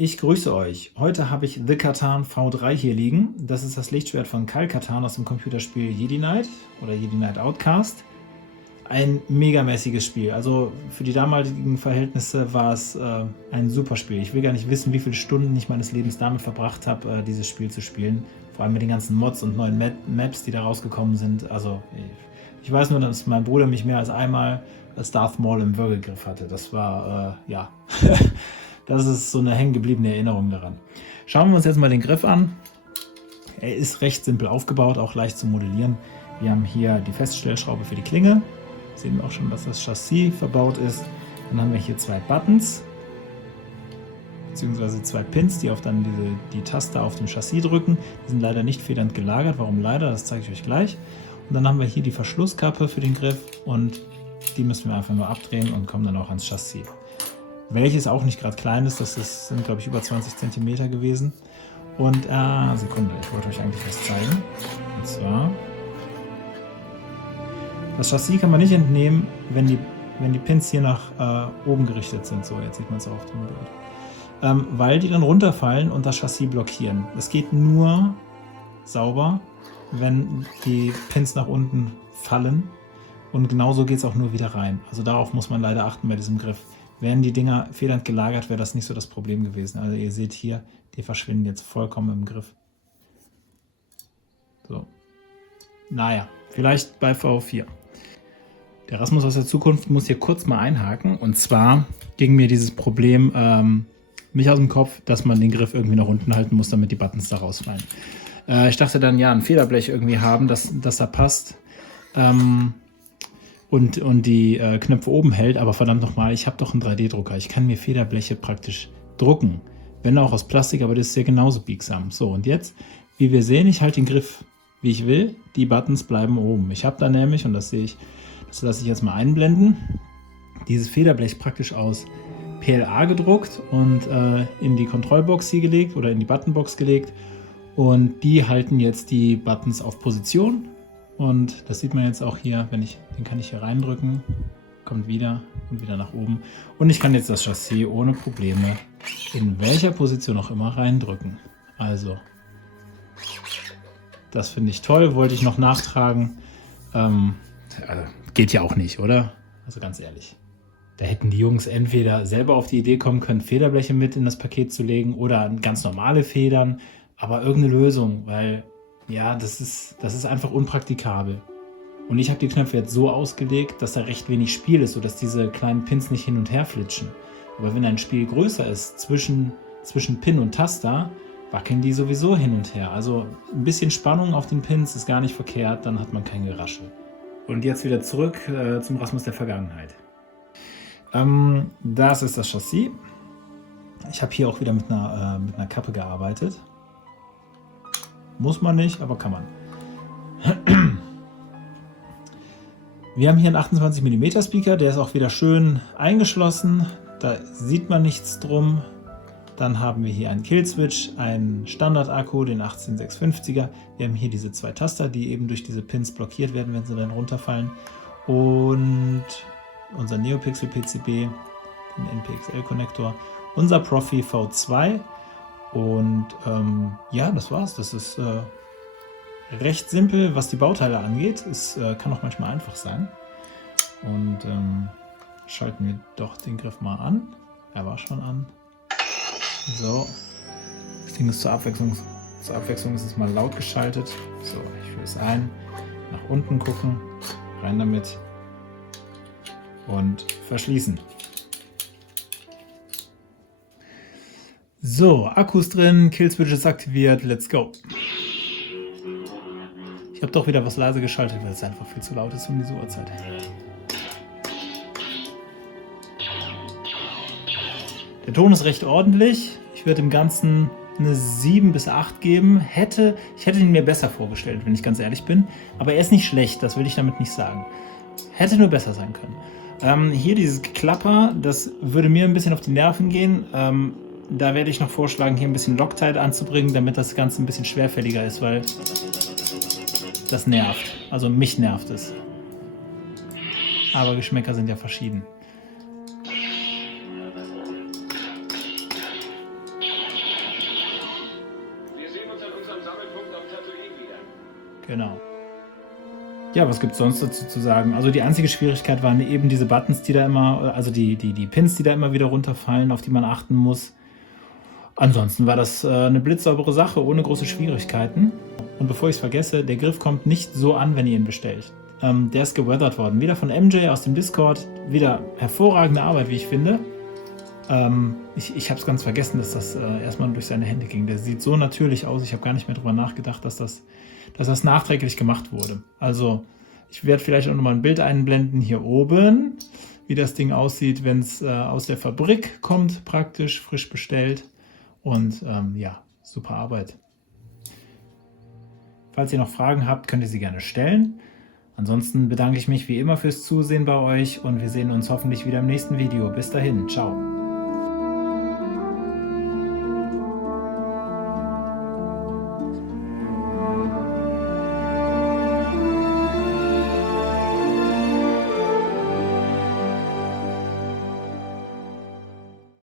Ich grüße euch. Heute habe ich The Katan V3 hier liegen. Das ist das Lichtschwert von Kyle Katarn aus dem Computerspiel Jedi Knight oder Jedi Knight Outcast. Ein megamäßiges Spiel. Also für die damaligen Verhältnisse war es ein super Spiel. Ich will gar nicht wissen, wie viele Stunden ich meines Lebens damit verbracht habe, dieses Spiel zu spielen. Vor allem mit den ganzen Mods und neuen Maps, die da rausgekommen sind. Also ich weiß nur, dass mein Bruder mich mehr als einmal als Darth Maul im Würgegriff hatte. Das war, ja... Das ist so eine hängengebliebene Erinnerung daran. Schauen wir uns jetzt mal den Griff an. Er ist recht simpel aufgebaut, auch leicht zu modellieren. Wir haben hier die Feststellschraube für die Klinge. Sehen wir auch schon, dass das Chassis verbaut ist. Dann haben wir hier zwei Buttons, beziehungsweise zwei Pins, die auf dann die Taste auf dem Chassis drücken. Die sind leider nicht federnd gelagert. Warum leider? Das zeige ich euch gleich. Und dann haben wir hier die Verschlusskappe für den Griff und die müssen wir einfach nur abdrehen und kommen dann auch ans Chassis. Welches auch nicht gerade klein ist, sind glaube ich über 20 cm gewesen. Und, Sekunde, ich wollte euch eigentlich was zeigen. Und zwar, das Chassis kann man nicht entnehmen, wenn die Pins hier nach oben gerichtet sind. So, jetzt sieht man es auch auf dem Bild. Weil die dann runterfallen und das Chassis blockieren. Es geht nur sauber, wenn die Pins nach unten fallen. Und genauso geht es auch nur wieder rein. Also darauf muss man leider achten bei diesem Griff. Wären die Dinger federnd gelagert, wäre das nicht so das Problem gewesen. Also ihr seht hier, die verschwinden jetzt vollkommen im Griff. So. Naja, vielleicht bei V4. Der Rasmus aus der Zukunft muss hier kurz mal einhaken. Und zwar ging mir dieses Problem mich aus dem Kopf, dass man den Griff irgendwie nach unten halten muss, damit die Buttons da rausfallen. Ich dachte dann, ja, ein Federblech irgendwie haben, das da passt. Und die Knöpfe oben hält, aber verdammt nochmal, ich habe doch einen 3D-Drucker. Ich kann mir Federbleche praktisch drucken. Wenn auch aus Plastik, aber das ist ja genauso biegsam. So, und jetzt, wie wir sehen, ich halte den Griff, wie ich will. Die Buttons bleiben oben. Ich habe da nämlich, und das sehe ich, das lasse ich jetzt mal einblenden, dieses Federblech praktisch aus PLA gedruckt und in die Kontrollbox hier gelegt oder in die Buttonbox gelegt. Und die halten jetzt die Buttons auf Position. Und das sieht man jetzt auch hier, den kann ich hier reindrücken, kommt wieder und wieder nach oben. Und ich kann jetzt das Chassis ohne Probleme in welcher Position auch immer reindrücken. Also, das finde ich toll, wollte ich noch nachtragen. Geht ja auch nicht, oder? Also ganz ehrlich. Da hätten die Jungs entweder selber auf die Idee kommen können, Federbleche mit in das Paket zu legen oder ganz normale Federn, aber irgendeine Lösung, weil... Ja, das ist einfach unpraktikabel. Und ich habe die Knöpfe jetzt so ausgelegt, dass da recht wenig Spiel ist, sodass diese kleinen Pins nicht hin und her flitschen. Aber wenn ein Spiel größer ist, zwischen Pin und Taster, wackeln die sowieso hin und her. Also ein bisschen Spannung auf den Pins ist gar nicht verkehrt, dann hat man kein Geraschel. Und jetzt wieder zurück zum Rasmus der Vergangenheit. Das ist das Chassis. Ich habe hier auch wieder mit einer Kappe gearbeitet. Muss man nicht, aber kann man. Wir haben hier einen 28 mm Speaker, der ist auch wieder schön eingeschlossen. Da sieht man nichts drum. Dann haben wir hier einen Killswitch, einen Standard-Akku, den 18650er. Wir haben hier diese zwei Taster, die eben durch diese Pins blockiert werden, wenn sie dann runterfallen. Und unser Neopixel PCB, den NPXL-Konnektor. Unser Profi V2. Und ja, das war's. Das ist recht simpel, was die Bauteile angeht. Es kann auch manchmal einfach sein. Und schalten wir doch den Griff mal an. Er war schon an. So. Das Ding ist zur Abwechslung ist es mal laut geschaltet. So, ich führe es ein. Nach unten gucken. Rein damit. Und verschließen. So, Akkus drin, Killswitch ist aktiviert, let's go. Ich habe doch wieder was leise geschaltet, weil es einfach viel zu laut ist um diese Uhrzeit. Der Ton ist recht ordentlich. Ich würde dem Ganzen eine 7 bis 8 geben. Ich hätte ihn mir besser vorgestellt, wenn ich ganz ehrlich bin. Aber er ist nicht schlecht, das will ich damit nicht sagen. Hätte nur besser sein können. Hier dieses Geklapper, das würde mir ein bisschen auf die Nerven gehen. Da werde ich noch vorschlagen, hier ein bisschen Loctite anzubringen, damit das Ganze ein bisschen schwerfälliger ist, weil das nervt. Also mich nervt es. Aber Geschmäcker sind ja verschieden. Genau. Ja, was gibt es sonst dazu zu sagen? Also die einzige Schwierigkeit waren eben diese Buttons, die da immer, also die Pins, die da immer wieder runterfallen, auf die man achten muss. Ansonsten war das eine blitzsaubere Sache, ohne große Schwierigkeiten. Und bevor ich es vergesse, der Griff kommt nicht so an, wenn ihr ihn bestellt. Der ist geweathert worden. Wieder von MJ aus dem Discord. Wieder hervorragende Arbeit, wie ich finde. Ich habe es ganz vergessen, dass das erstmal durch seine Hände ging. Der sieht so natürlich aus. Ich habe gar nicht mehr darüber nachgedacht, dass das nachträglich gemacht wurde. Also ich werde vielleicht auch nochmal ein Bild einblenden hier oben, wie das Ding aussieht, wenn es aus der Fabrik kommt, praktisch frisch bestellt. Und ja, super Arbeit. Falls ihr noch Fragen habt, könnt ihr sie gerne stellen. Ansonsten bedanke ich mich wie immer fürs Zusehen bei euch und wir sehen uns hoffentlich wieder im nächsten Video. Bis dahin, ciao.